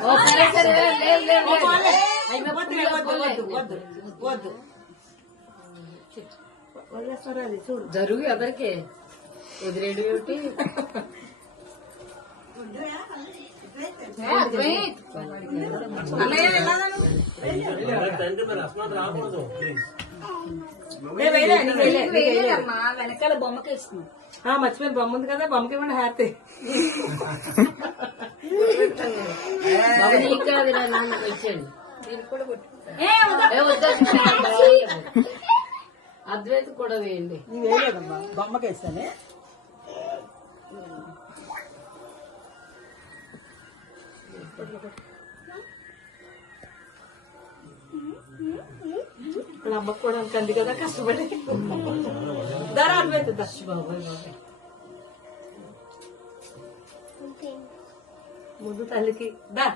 సరే సరే వద్దు వదిలేస్తారా అది చూడు జరుగు ఎవరికి వదిలేడు ఏమిటి వెనకాల బొమ్మకి ఇస్తున్నాం మర్చిపోయిన బొమ్మ ఉంది కదా బొమ్మకి ఇవ్వండి హ్యాపీ కాదు నాన్న ఇచ్చేయండి అద్వైత కూడా వేయండి వేయలేదమ్మా బొమ్మకి వేస్తానే అమ్మకు కూడా కంది కదా కష్టపడి ధర అద్వైత బాబాయ్ బాబాయ్ ముందు తల్లికి దా